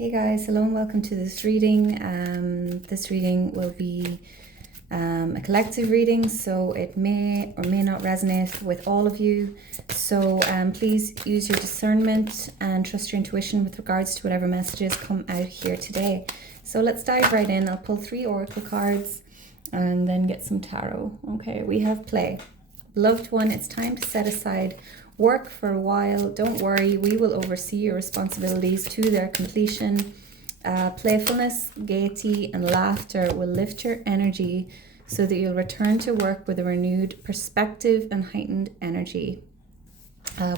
Hey guys, hello and welcome to this reading. This reading will be a collective reading, so it may or may not resonate with all of you. So please use your discernment and trust your intuition with regards to whatever messages come out here today. So let's dive right in. I'll pull 3 oracle cards and then get some tarot. Okay, we have play. Beloved one, it's time to set aside work for a while. Don't worry, we will oversee your responsibilities to their completion. Playfulness, gaiety, and laughter will lift your energy so that you'll return to work with a renewed perspective and heightened energy.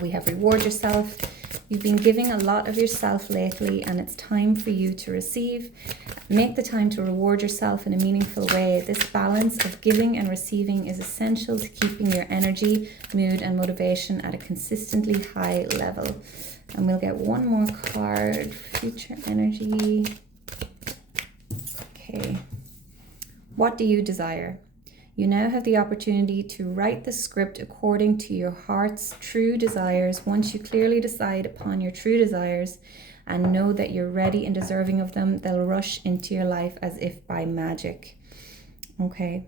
We have reward yourself. You've been giving a lot of yourself lately, and it's time for you to receive. Make the time to reward yourself in a meaningful way. This balance of giving and receiving is essential to keeping your energy, mood, and motivation at a consistently high level. And we'll get one more card, future energy. Okay. What do you desire? You now have the opportunity to write the script according to your heart's true desires. Once you clearly decide upon your true desires and know that you're ready and deserving of them, they'll rush into your life as if by magic. Okay.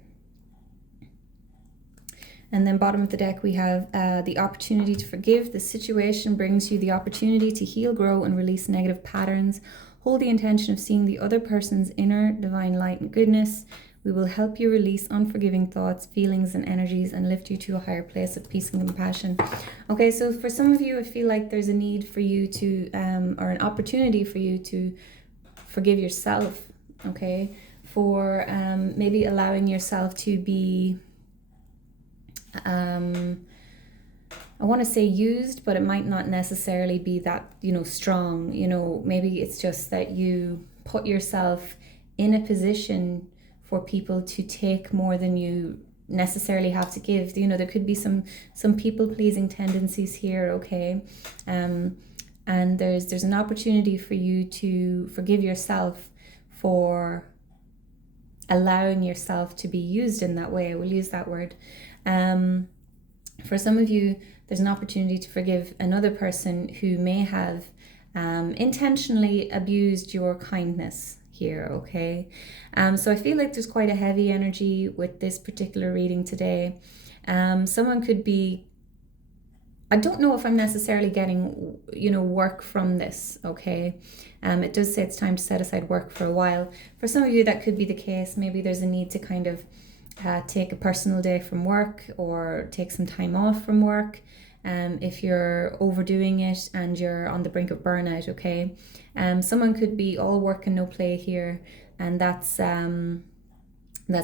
And then bottom of the deck, we have the opportunity to forgive. The situation brings you the opportunity to heal, grow, and release negative patterns. Hold the intention of seeing the other person's inner divine light and goodness. We will help you release unforgiving thoughts, feelings, and energies and lift you to a higher place of peace and compassion. Okay, so for some of you, I feel like there's a need for you to, or an opportunity for you to forgive yourself, okay? For maybe allowing yourself to be, I want to say used, but it might not necessarily be that, strong. Maybe it's just that you put yourself in a position for people to take more than you necessarily have to give. There could be some people-pleasing tendencies here, okay? And there's an opportunity for you to forgive yourself for allowing yourself to be used in that way. We'll use that word. For some of you, there's an opportunity to forgive another person who may have intentionally abused your kindness here, okay? So I feel like there's quite a heavy energy with this particular reading today. Someone could be, I don't know if I'm necessarily getting, work from this, okay? It does say it's time to set aside work for a while. For some of you, that could be the case. Maybe there's a need to kind of take a personal day from work or take some time off from work. If you're overdoing it and you're on the brink of burnout, okay? Someone could be all work and no play here, and that's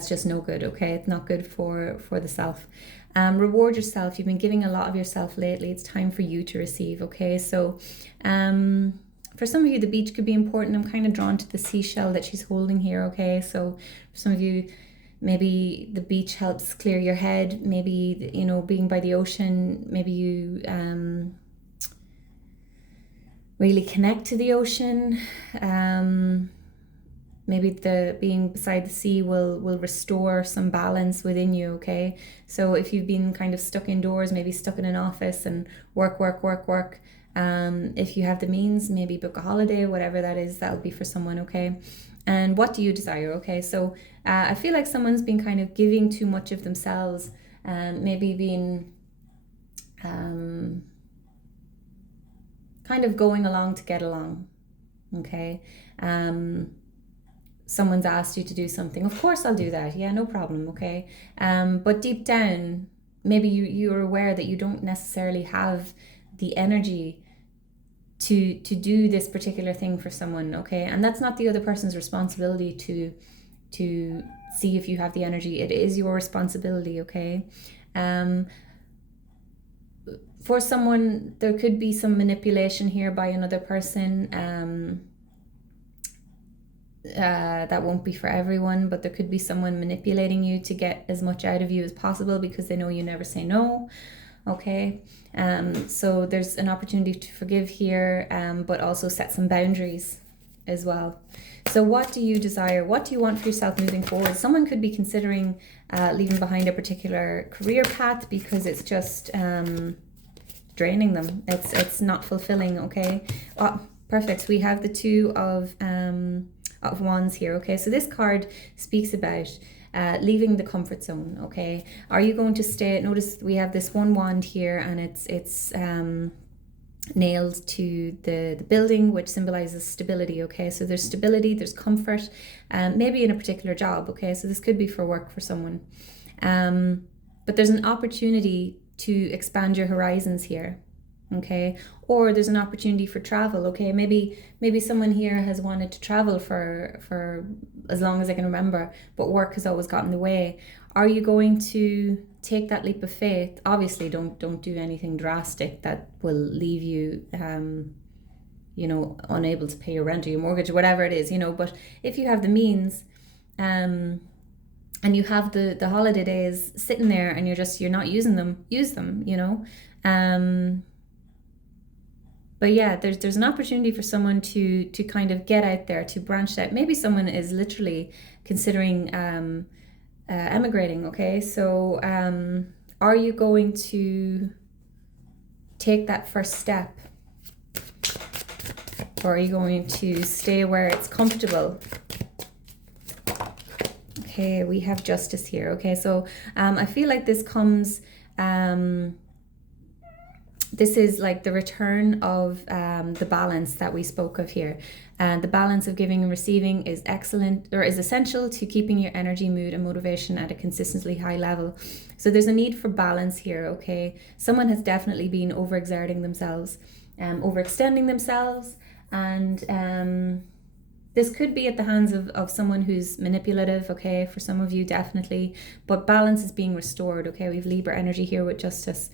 just no good, okay? It's not good for the self. Reward yourself. You've been giving a lot of yourself lately. It's time for you to receive, okay? So for some of you, the beach could be important. I'm kind of drawn to the seashell that she's holding here, okay? So for some of you, maybe the beach helps clear your head. Maybe, being by the ocean, maybe you really connect to the ocean. Maybe the being beside the sea will restore some balance within you, okay? So if you've been kind of stuck indoors, maybe stuck in an office and work, if you have the means, maybe book a holiday, whatever that is, that'll be for someone, okay? And what do you desire, okay? So I feel like someone's been kind of giving too much of themselves, maybe being kind of going along to get along, okay? Someone's asked you to do something. Of course I'll do that. Yeah, no problem, okay? But deep down, maybe you're aware that you don't necessarily have the energy to do this particular thing for someone, okay? And that's not the other person's responsibility to see if you have the energy. It is your responsibility, okay? For someone, there could be some manipulation here by another person. That won't be for everyone, but there could be someone manipulating you to get as much out of you as possible because they know you never say no, okay? So there's an opportunity to forgive here, but also set some boundaries as well. So what do you desire? What do you want for yourself moving forward? Someone could be considering leaving behind a particular career path because it's just draining them. It's not fulfilling, okay? Perfect. We have the two of wands here. Okay, so this card speaks about leaving the comfort zone. Okay, are you going to stay? Notice we have this one wand here, and it's nailed to the building, which symbolizes stability. Okay, so there's stability, there's comfort, maybe in a particular job. Okay, so this could be for work for someone, but there's an opportunity to expand your horizons here. Okay, or there's an opportunity for travel. Okay, maybe someone here has wanted to travel for as long as I can remember, but work has always gotten in the way. Are you going to take that leap of faith? Obviously, don't do anything drastic that will leave you unable to pay your rent or your mortgage or whatever it is, but if you have the means, and you have the holiday days sitting there and you're not using them, use them. But yeah, there's an opportunity for someone to kind of get out there, to branch out. Maybe someone is literally considering emigrating. Okay, so are you going to take that first step, or are you going to stay where it's comfortable? Okay, we have justice here. Okay, so I feel like this comes this is like the return of the balance that we spoke of here. And the balance of giving and receiving is excellent, or is essential to keeping your energy, mood, and motivation at a consistently high level. So there's a need for balance here, okay? Someone has definitely been overexerting themselves, overextending themselves, and this could be at the hands of someone who's manipulative, okay? For some of you, definitely. But balance is being restored, okay? We have Libra energy here with justice.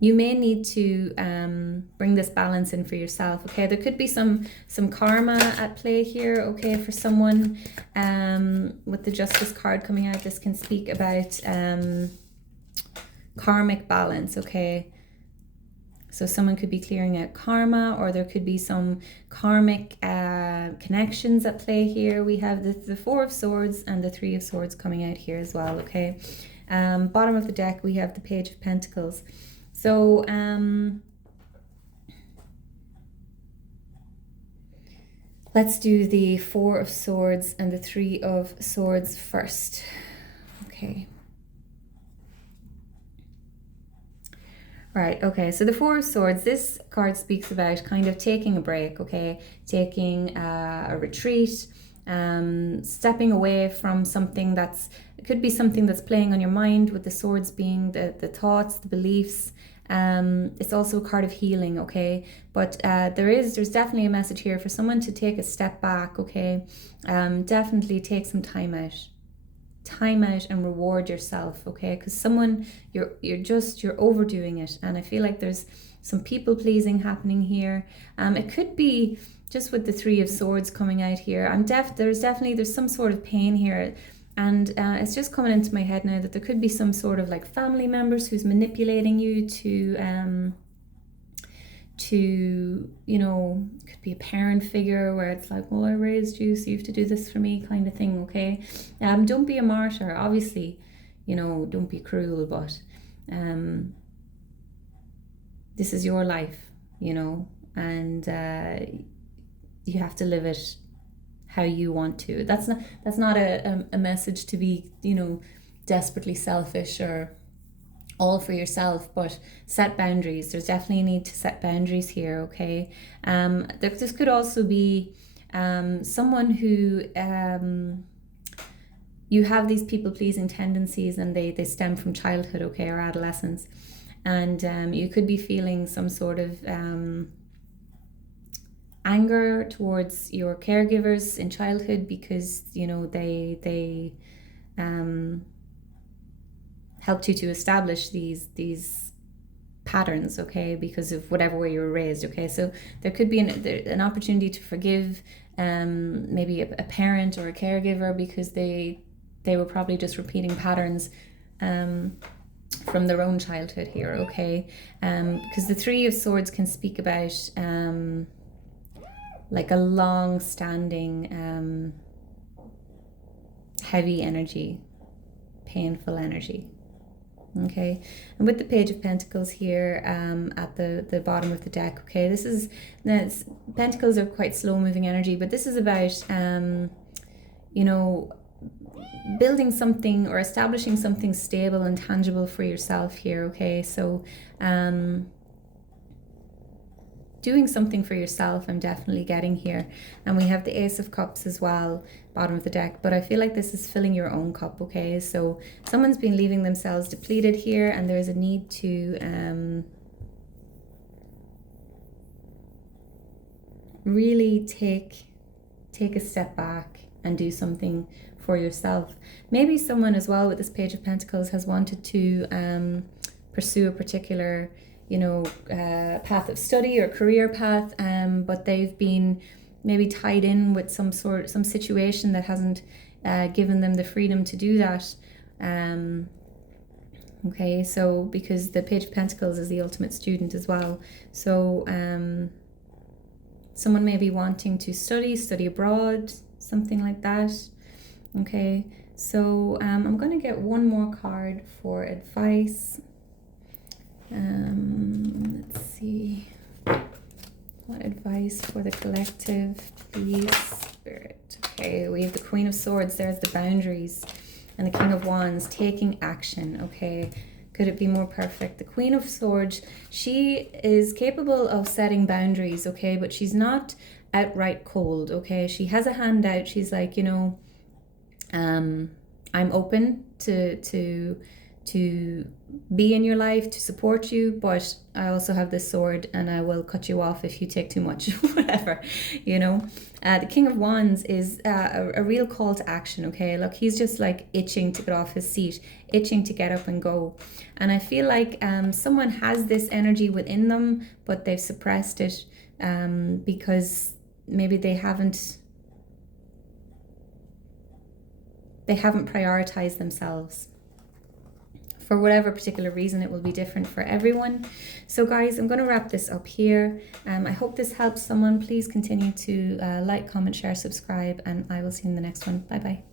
You may need to bring this balance in for yourself, okay? There could be some karma at play here, okay, for someone. With the Justice card coming out, this can speak about karmic balance, okay? So someone could be clearing out karma, or there could be some karmic connections at play here. We have the Four of Swords and the Three of Swords coming out here as well, okay? Bottom of the deck, we have the Page of Pentacles. So let's do the Four of Swords and the Three of Swords first. Okay. Right, okay, so the Four of Swords, this card speaks about kind of taking a break, okay? Taking a retreat, stepping away from something it could be something that's playing on your mind, with the swords being the thoughts, the beliefs. It's also a card of healing, okay? But there's definitely a message here for someone to take a step back, okay? Definitely take some time out and reward yourself, okay? Because someone, you're overdoing it, and I feel like there's some people pleasing happening here. It could be just with the Three of Swords coming out here. There's some sort of pain here, and it's just coming into my head now that there could be some sort of like family members who's manipulating you to could be a parent figure where it's like, well, I raised you, so you have to do this for me, kind of thing, okay? Don't be a martyr, obviously, don't be cruel, but this is your life, and you have to live it how you want to. That's not a message to be, desperately selfish or all for yourself, but set boundaries. There's definitely a need to set boundaries here, okay? This could also be someone who you have these people-pleasing tendencies, and they stem from childhood, okay, or adolescence, and you could be feeling some sort of anger towards your caregivers in childhood because they helped you to establish these patterns, okay, because of whatever way you were raised, okay? So there could be an opportunity to forgive maybe a parent or a caregiver because they were probably just repeating patterns from their own childhood here, okay? Because the Three of Swords can speak about like a long-standing heavy energy, painful energy. Okay, and with the Page of Pentacles here at the bottom of the deck, okay, this is, Pentacles are quite slow moving energy, but this is about, you know, building something or establishing something stable and tangible for yourself here, okay? So, doing something for yourself, I'm definitely getting here. And we have the Ace of Cups as well, bottom of the deck, but I feel like this is filling your own cup, okay? So someone's been leaving themselves depleted here, and there's a need to really take a step back and do something for yourself. Maybe someone as well with this Page of Pentacles has wanted to pursue a particular, you know, path of study or career path, but they've been maybe tied in with some situation that hasn't given them the freedom to do that. Okay, so because the Page of Pentacles is the ultimate student as well, so someone may be wanting to study abroad, something like that. Okay, so I'm going to get one more card for advice. Let's see. What advice for the collective, please, Spirit? Okay, we have the Queen of Swords. There's the boundaries. And the King of Wands, taking action. Okay, could it be more perfect? The Queen of Swords, she is capable of setting boundaries, okay, but she's not outright cold, okay? She has a hand out. She's like, you know, I'm open to be in your life, to support you, but I also have this sword and I will cut you off if you take too much, whatever, you know. The King of Wands is a real call to action, okay? Look, he's just like itching to get off his seat, itching to get up and go. And I feel like someone has this energy within them, but they've suppressed it because maybe they haven't prioritized themselves. For whatever particular reason, it will be different for everyone. So guys, I'm going to wrap this up here. I hope this helps someone. Please continue to like, comment, share, subscribe, and I will see you in the next one. Bye bye.